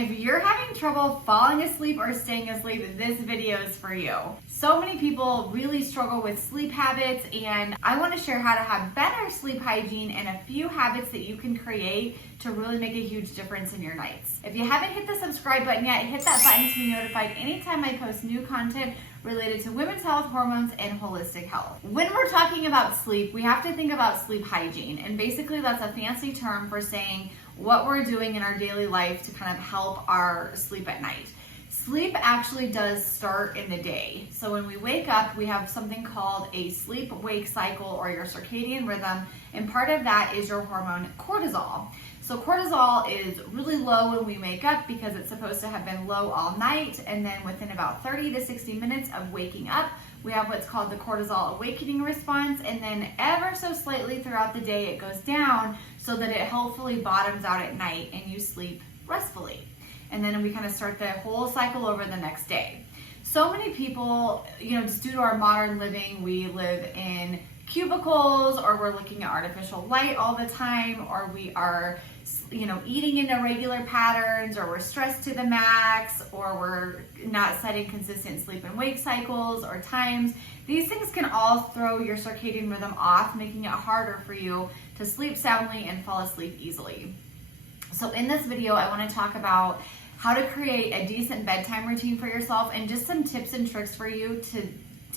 If you're having trouble falling asleep or staying asleep, this video is for you. So many people really struggle with sleep habits, and I want to share how to have better sleep hygiene and a few habits that you can create to really make a huge difference in your nights. If you haven't hit the subscribe button yet, hit that button to be notified anytime I post new content related to women's health, hormones, and holistic health. When we're talking about sleep, we have to think about sleep hygiene, and basically that's a fancy term for saying what we're doing in our daily life to kind of help our sleep at night. Sleep actually does start in the day. So when we wake up, we have something called a sleep-wake cycle, or your circadian rhythm, and part of that is your hormone cortisol. So cortisol is really low when we wake up because it's supposed to have been low all night, and then within about 30 to 60 minutes of waking up, we have what's called the cortisol awakening response, and then ever so slightly throughout the day it goes down so that it hopefully bottoms out at night and you sleep restfully. And then we kind of start the whole cycle over the next day. So many people, just due to our modern living, we live in cubicles, or we're looking at artificial light all the time, or we are eating in irregular patterns, or we're stressed to the max, or we're not setting consistent sleep and wake cycles or times. These things can all throw your circadian rhythm off, making it harder for you to sleep soundly and fall asleep easily. So in this video, I want to talk about how to create a decent bedtime routine for yourself, and just some tips and tricks for you to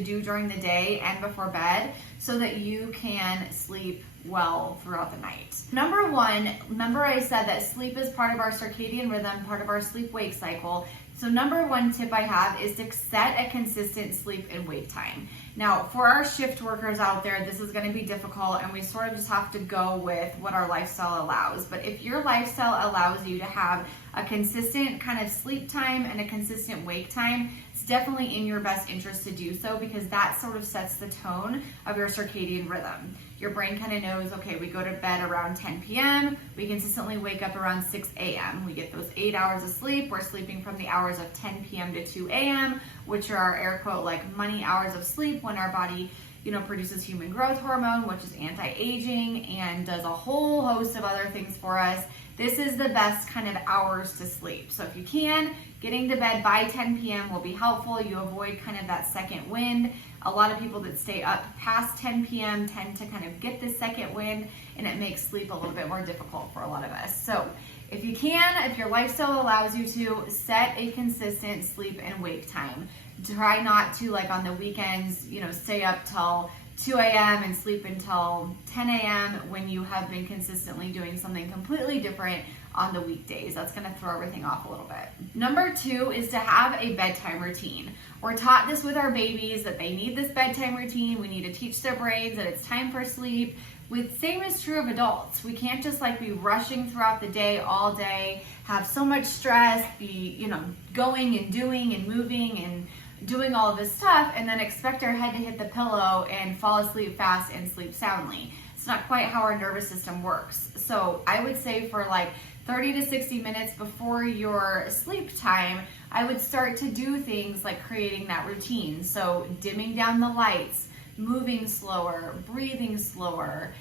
do during the day and before bed so that you can sleep well throughout the night. Number one, remember I said that sleep is part of our circadian rhythm, part of our sleep-wake cycle. So number one tip I have is to set a consistent sleep and wake time. Now, for our shift workers out there, this is going to be difficult, and we sort of just have to go with what our lifestyle allows. But if your lifestyle allows you to have a consistent kind of sleep time and a consistent wake time, it's definitely in your best interest to do so, because that sort of sets the tone of your circadian rhythm. Your brain kind of knows, okay, we go to bed around 10 p.m., we consistently wake up around 6 a.m. We get those 8 hours of sleep. We're sleeping from the hours of 10 p.m. to 2 a.m., which are our air quote like money hours of sleep, when our body produces human growth hormone, which is anti-aging and does a whole host of other things for us. This is the best kind of hours to sleep. So if you can, getting to bed by 10 p.m. will be helpful. You avoid kind of that second wind. A lot of people that stay up past 10 p.m. tend to kind of get this second wind, and it makes sleep a little bit more difficult for a lot of us. So if you can, if your lifestyle allows you to, set a consistent sleep and wake time. Try not to, like on the weekends, stay up till 2 a.m. and sleep until 10 a.m. when you have been consistently doing something completely different on the weekdays. That's going to throw everything off a little bit. Number two is to have a bedtime routine. We're taught this with our babies, that they need this bedtime routine. We need to teach their brains that it's time for sleep. Same is true of adults. We can't just be rushing throughout the day all day, have so much stress, be going and doing and moving and doing all of this stuff, and then expect our head to hit the pillow and fall asleep fast and sleep soundly. It's not quite how our nervous system works. So I would say for 30 to 60 minutes before your sleep time, I would start to do things like creating that routine. So dimming down the lights, moving slower, breathing slower.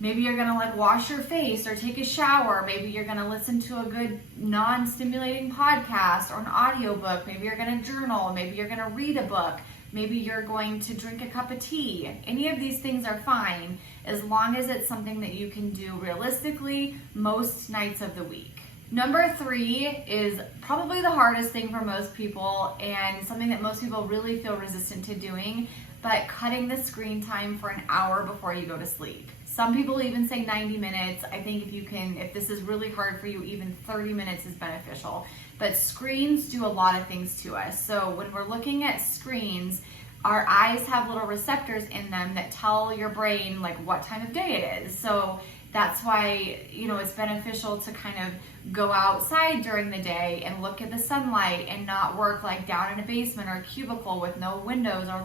Maybe you're gonna wash your face or take a shower. Maybe you're gonna listen to a good non-stimulating podcast or an audiobook. Maybe you're gonna journal. Maybe you're gonna read a book. Maybe you're going to drink a cup of tea. Any of these things are fine as long as it's something that you can do realistically most nights of the week. Number three is probably the hardest thing for most people, and something that most people really feel resistant to doing, but cutting the screen time for an hour before you go to sleep. Some people even say 90 minutes. I think if this is really hard for you, even 30 minutes is beneficial. But screens do a lot of things to us. So when we're looking at screens, our eyes have little receptors in them that tell your brain what time of day it is. So that's why, it's beneficial to kind of go outside during the day and look at the sunlight and not work down in a basement or a cubicle with no windows or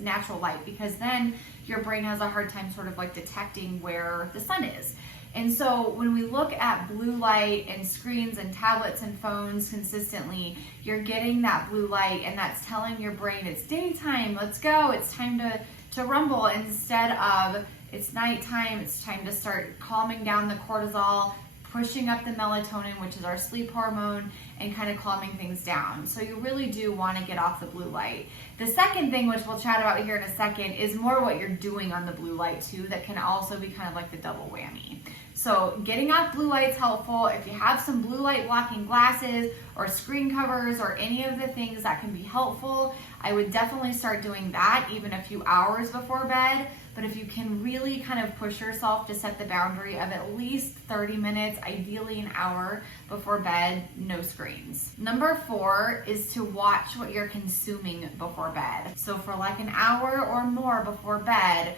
natural light, because then your brain has a hard time sort of detecting where the sun is. And so when we look at blue light and screens and tablets and phones consistently, you're getting that blue light, and that's telling your brain it's daytime, let's go, it's time to rumble, instead of it's nighttime, it's time to start calming down the cortisol, pushing up the melatonin, which is our sleep hormone, and kind of calming things down. So you really do want to get off the blue light. The second thing, which we'll chat about here in a second, is more what you're doing on the blue light too, that can also be kind of like the double whammy. So getting off blue light is helpful. If you have some blue light blocking glasses or screen covers or any of the things that can be helpful, I would definitely start doing that even a few hours before bed. But if you can really kind of push yourself to set the boundary of at least 30 minutes, ideally an hour before bed, no screens. Number 4 is to watch what you're consuming before bed. So for like an hour or more before bed,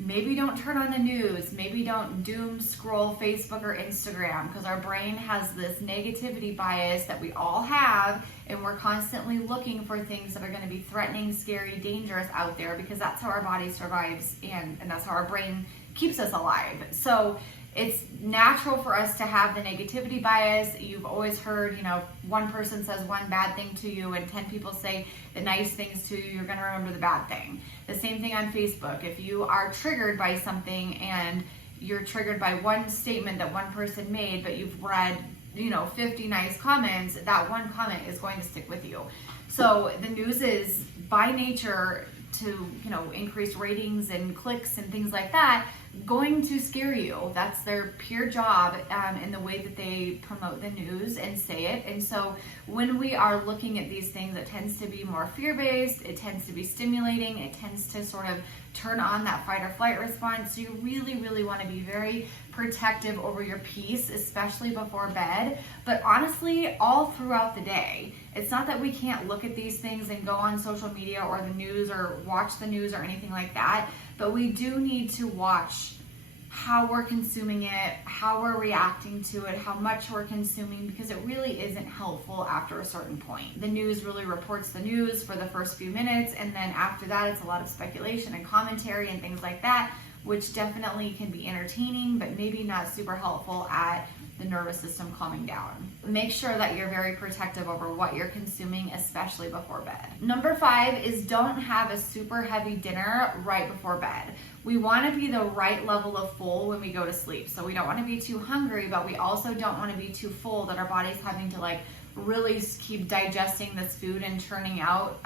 maybe don't turn on the news, maybe don't doom scroll Facebook or Instagram, because our brain has this negativity bias that we all have, and we're constantly looking for things that are going to be threatening, scary, dangerous out there, because that's how our body survives and that's how our brain keeps us alive. So it's natural for us to have the negativity bias. You've always heard, one person says one bad thing to you and 10 people say the nice things to you, you're going to remember the bad thing. The same thing on Facebook. If you are triggered by something and you're triggered by one statement that one person made, but you've read 50 nice comments, that one comment is going to stick with you. So the news is by nature to increase ratings and clicks and things like that, going to scare you. That's their pure job in the way that they promote the news and say it. And so when we are looking at these things, it tends to be more fear-based, it tends to be stimulating, it tends to sort of turn on that fight or flight response. So you really, really want to be very protective over your peace, especially before bed, but honestly, all throughout the day. It's not that we can't look at these things and go on social media or the news or watch the news or anything like that, but we do need to watch how we're consuming it, how we're reacting to it, how much we're consuming, because it really isn't helpful after a certain point. The news really reports the news for the first few minutes, and then after that it's a lot of speculation and commentary and things like that, which definitely can be entertaining, but maybe not super helpful at the nervous system calming down. Make sure that you're very protective over what you're consuming, especially before bed. Number 5 is don't have a super heavy dinner right before bed. We want to be the right level of full when we go to sleep. So we don't want to be too hungry, but we also don't want to be too full that our body's having to really keep digesting this food and churning out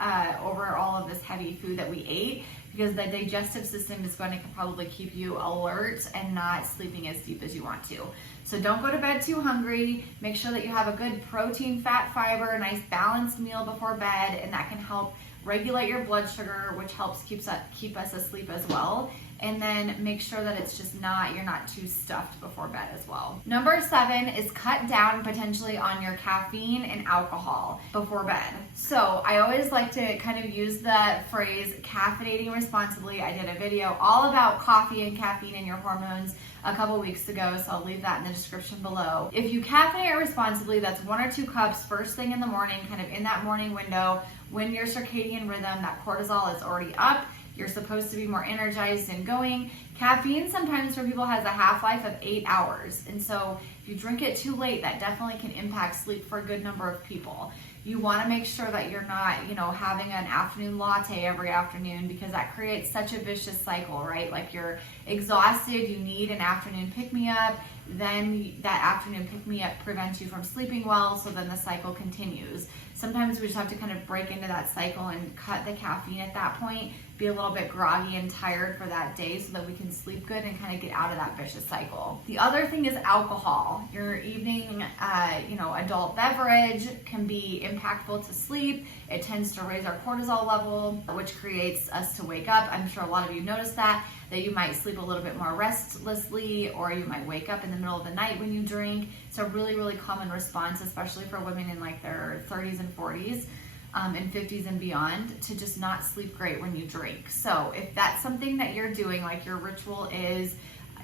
over all of this heavy food that we ate, because the digestive system is going to probably keep you alert and not sleeping as deep as you want to. So don't go to bed too hungry. Make sure that you have a good protein, fat, fiber, a nice balanced meal before bed, and that can help regulate your blood sugar, which helps keep us asleep as well. And then make sure that it's just you're not too stuffed before bed as well. Number 7 is cut down potentially on your caffeine and alcohol before bed. So I always like to kind of use the phrase caffeinating responsibly. I did a video all about coffee and caffeine and your hormones a couple weeks ago, so I'll leave that in the description below. If you caffeinate responsibly, that's 1 or 2 cups first thing in the morning, kind of in that morning window when your circadian rhythm, that cortisol is already up. You're supposed to be more energized and going. Caffeine sometimes for people has a half-life of 8 hours. And so if you drink it too late, that definitely can impact sleep for a good number of people. You want to make sure that you're not, having an afternoon latte every afternoon, because that creates such a vicious cycle, right? Like you're exhausted, you need an afternoon pick-me-up, then that afternoon pick-me-up prevents you from sleeping well, so then the cycle continues. Sometimes we just have to kind of break into that cycle and cut the caffeine at that point, be a little bit groggy and tired for that day so that we can sleep good and kind of get out of that vicious cycle. The other thing is alcohol. Your evening, adult beverage can be impactful to sleep. It tends to raise our cortisol level, which creates us to wake up. I'm sure a lot of you noticed that you might sleep a little bit more restlessly, or you might wake up in the middle of the night when you drink. It's a really, really common response, especially for women in their 30s and 40s. And 50s and beyond, to just not sleep great when you drink. So if that's something that you're doing, like your ritual is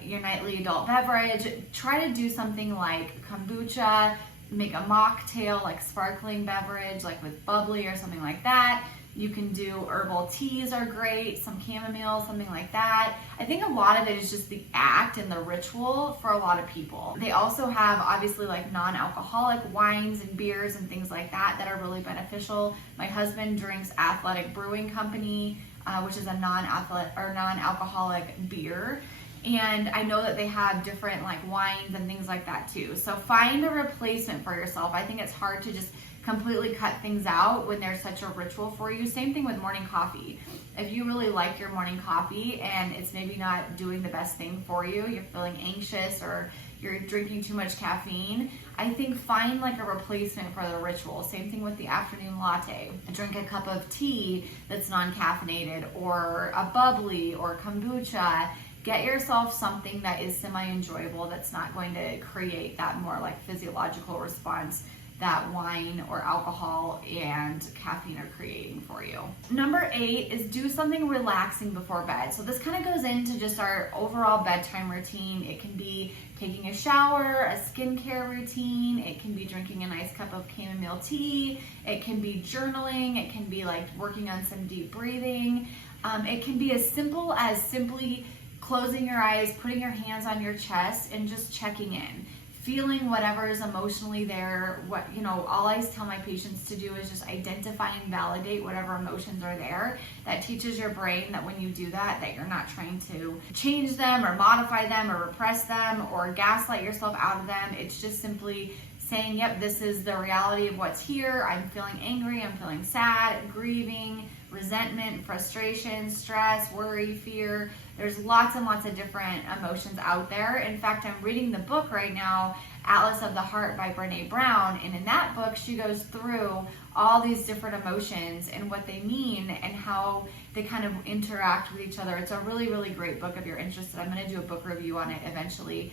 your nightly adult beverage, try to do something like kombucha, make a mocktail, like sparkling beverage, like with bubbly or something like that. You can do herbal teas are great, some chamomile, something like that. I think a lot of it is just the act and the ritual for a lot of people. They also have obviously non-alcoholic wines and beers and things like that are really beneficial. My husband drinks Athletic Brewing Company, which is a non-alcoholic beer. And I know that they have different like wines and things like that too. So find a replacement for yourself. I think it's hard to just completely cut things out when there's such a ritual for you. Same thing with morning coffee. If you really like your morning coffee and it's maybe not doing the best thing for you, you're feeling anxious or you're drinking too much caffeine, I think find like a replacement for the ritual. Same thing with the afternoon latte. Drink a cup of tea that's non-caffeinated, or a bubbly, or kombucha. Get yourself something that is semi-enjoyable, that's not going to create that more like physiological response that wine or alcohol and caffeine are creating for you. Number 8 is do something relaxing before bed. So this kind of goes into just our overall bedtime routine. It can be taking a shower, a skincare routine. It can be drinking a nice cup of chamomile tea. It can be journaling. It can be like working on some deep breathing. It can be as simple as simply closing your eyes, putting your hands on your chest, and just checking in. Feeling whatever is emotionally there. All I tell my patients to do is just identify and validate whatever emotions are there. That teaches your brain that when you do that you're not trying to change them or modify them or repress them or gaslight yourself out of them. It's just simply saying, yep, this is the reality of what's here. I'm feeling angry, I'm feeling sad, grieving, resentment, frustration, stress, worry, fear. There's lots and lots of different emotions out there. In fact, I'm reading the book right now, Atlas of the Heart by Brené Brown, and in that book she goes through all these different emotions and what they mean and how they kind of interact with each other. It's a really, really great book if you're interested. I'm going to do a book review on it eventually.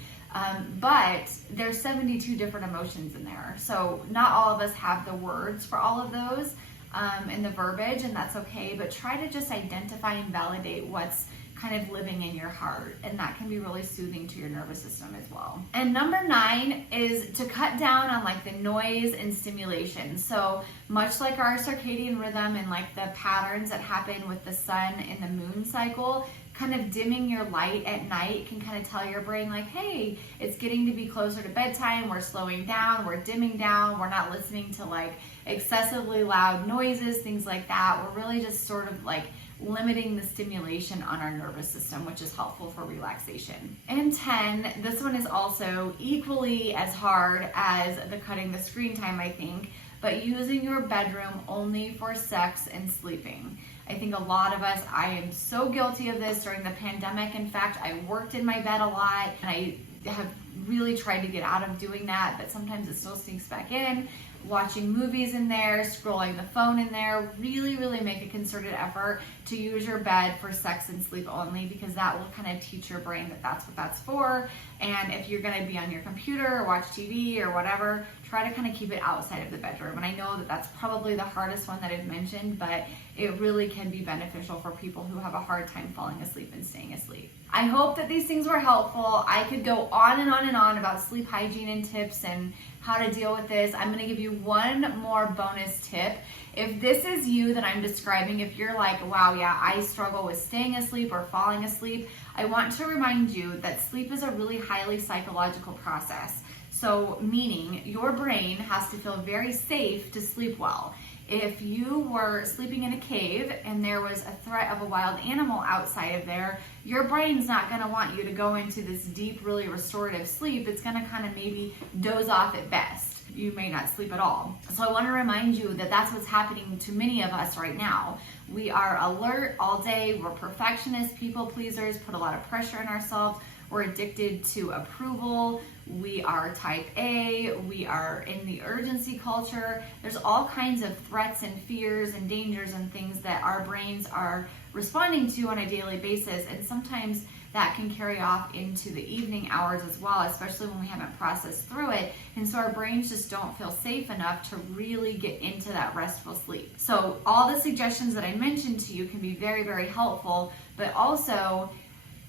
But there's 72 different emotions in there. So not all of us have the words for all of those and the verbiage, and that's okay. But try to just identify and validate what's kind of living in your heart, and that can be really soothing to your nervous system as well. And number 9 is to cut down on like the noise and stimulation. So much like our circadian rhythm and like the patterns that happen with the sun and the moon cycle, kind of dimming your light at night can kind of tell your brain like, hey, it's getting to be closer to bedtime, we're slowing down, we're dimming down, we're not listening to like excessively loud noises, things like that. We're really just sort of like limiting the stimulation on our nervous system, which is helpful for relaxation. And 10, this one is also equally as hard as the cutting the screen time, I think, but using your bedroom only for sex and sleeping. I think a lot of us, I am so guilty of this during the pandemic. In fact, I worked in my bed a lot, and I have really tried to get out of doing that, but sometimes it still sneaks back in. Watching movies in there, scrolling the phone in there. Really, really make a concerted effort to use your bed for sex and sleep only, because that will kind of teach your brain that that's what that's for. And if you're going to be on your computer or watch TV or whatever, try to kind of keep it outside of the bedroom. And I know that that's probably the hardest one that I've mentioned, but it really can be beneficial for people who have a hard time falling asleep and staying asleep. I hope that these things were helpful. I could go on and on and on about sleep hygiene and tips and how to deal with this. I'm going to give you one more bonus tip. If this is you that I'm describing, if you're like, wow, yeah, I struggle with staying asleep or falling asleep, I want to remind you that sleep is a really highly psychological process. So meaning your brain has to feel very safe to sleep well. If you were sleeping in a cave and there was a threat of a wild animal outside of there, your brain's not going to want you to go into this deep, really restorative sleep. It's going to kind of maybe doze off at best. You may not sleep at all. So I want to remind you that that's what's happening to many of us right now. We are alert all day. We're perfectionists, people pleasers, put a lot of pressure on ourselves. We're addicted to approval. We are type A. We are in the urgency culture. There's all kinds of threats and fears and dangers and things that our brains are responding to on a daily basis. And sometimes that can carry off into the evening hours as well, especially when we haven't processed through it. And so our brains just don't feel safe enough to really get into that restful sleep. So all the suggestions that I mentioned to you can be very, very helpful, but also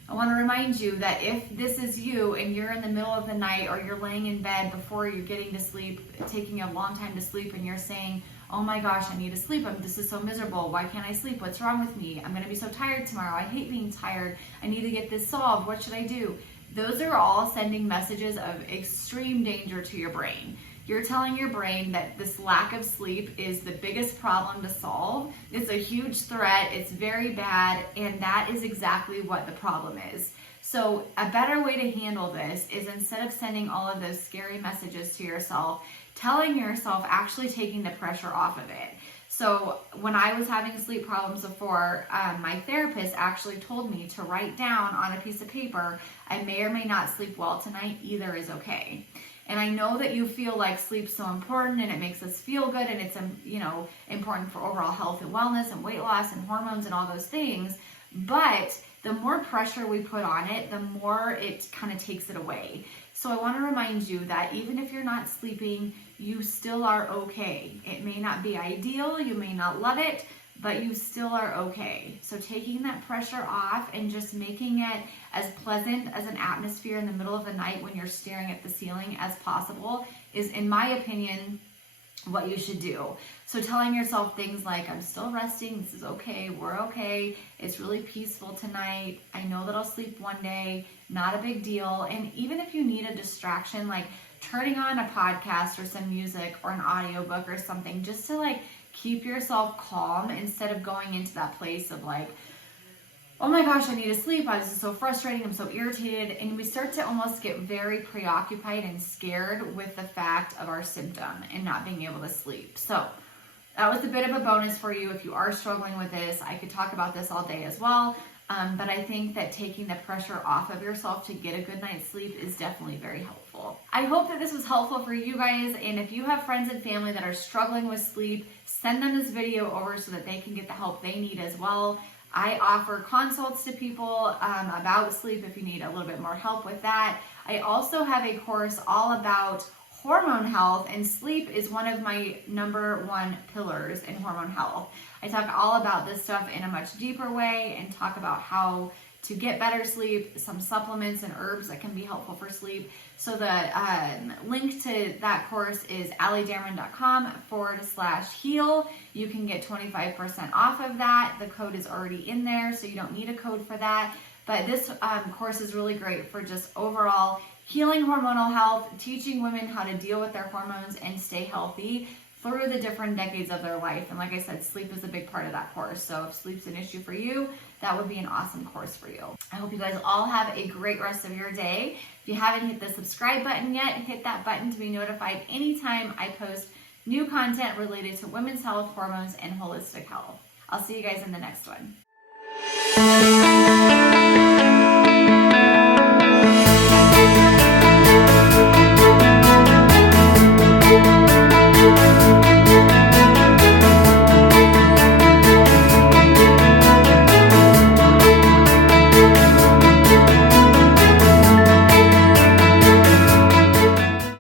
I want to remind you that if this is you and you're in the middle of the night or you're laying in bed before you're getting to sleep, taking a long time to sleep, and you're saying, oh my gosh, I need to sleep. This is so miserable. Why can't I sleep? What's wrong with me? I'm going to be so tired tomorrow. I hate being tired. I need to get this solved. What should I do? Those are all sending messages of extreme danger to your brain. You're telling your brain that this lack of sleep is the biggest problem to solve. It's a huge threat. It's very bad. And that is exactly what the problem is. So a better way to handle this is, instead of sending all of those scary messages to yourself, telling yourself, actually taking the pressure off of it. So when I was having sleep problems before, my therapist actually told me to write down on a piece of paper, I may or may not sleep well tonight, either is okay. And I know that you feel like sleep's so important and it makes us feel good, and it's, important for overall health and wellness and weight loss and hormones and all those things. But the more pressure we put on it, the more it kind of takes it away. So I want to remind you that even if you're not sleeping, you still are okay. It may not be ideal, you may not love it, but you still are okay. So taking that pressure off and just making it as pleasant as an atmosphere in the middle of the night when you're staring at the ceiling as possible is, in my opinion, what you should do. So telling yourself things like, I'm still resting, this is okay, we're okay, it's really peaceful tonight, I know that I'll sleep one day, not a big deal. And even if you need a distraction, like turning on a podcast or some music or an audiobook or something, just to like keep yourself calm instead of going into that place of like, oh my gosh, I need to sleep, this is so frustrating, I'm so irritated. And we start to almost get very preoccupied and scared with the fact of our symptom and not being able to sleep. So that was a bit of a bonus for you if you are struggling with this. I could talk about this all day as well. But I think that taking the pressure off of yourself to get a good night's sleep is definitely very helpful. I hope that this was helpful for you guys. And if you have friends and family that are struggling with sleep, send them this video over so that they can get the help they need as well. I offer consults to people about sleep if you need a little bit more help with that. I also have a course all about hormone health, and sleep is one of my #1 pillars in hormone health. I talk all about this stuff in a much deeper way and talk about how to get better sleep, some supplements and herbs that can be helpful for sleep. So the link to that course is allydamron.com/heal. You can get 25% off of that. The code is already in there, so you don't need a code for that. But this course is really great for just overall healing hormonal health, teaching women how to deal with their hormones and stay healthy through the different decades of their life. And like I said, sleep is a big part of that course. So if sleep's an issue for you, that would be an awesome course for you. I hope you guys all have a great rest of your day. If you haven't hit the subscribe button yet, hit that button to be notified anytime I post new content related to women's health, hormones, and holistic health. I'll see you guys in the next one.